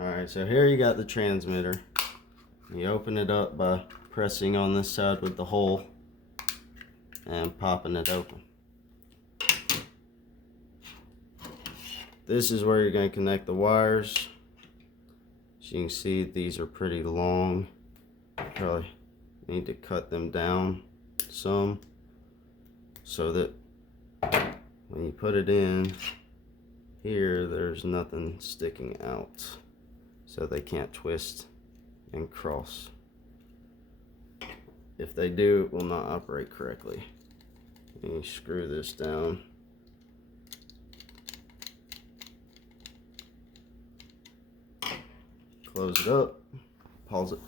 Alright, so here you got the transmitter. You open it up by pressing on this side with the hole and popping it open. This is where you're going to connect the wires. As you can see, these are pretty long. Probably need to cut them down some so that when you put it in here, there's nothing sticking out, so they can't twist and cross. If they do, it will not operate correctly. And you screw this down. Close it up, pause it.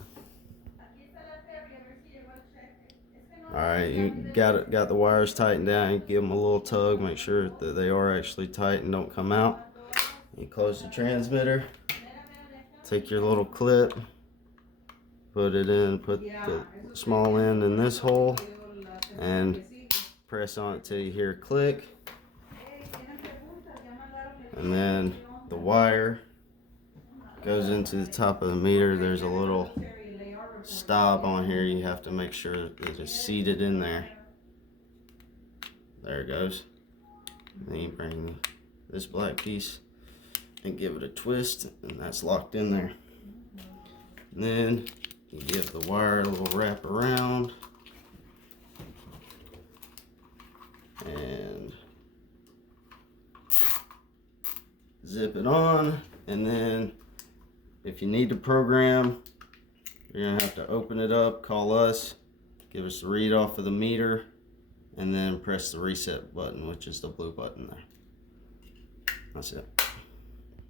Alright, you got the wires tightened down. You give them a little tug, make sure that they are actually tight and don't come out. You close the transmitter, take your little clip, put it in, put the small end in this hole, and press on it till you hear a click. And then the wire goes into the top of the meter. There's a little stop on here. You have to make sure that it is seated in there. There it goes. Then you bring this black piece and give it a twist, and that's locked in there. And then you give the wire a little wrap around and zip it on. And then if you need to program, you're gonna have to open it up, call us, give us the read off of the meter, and then press the reset button, which is the blue button there. That's it.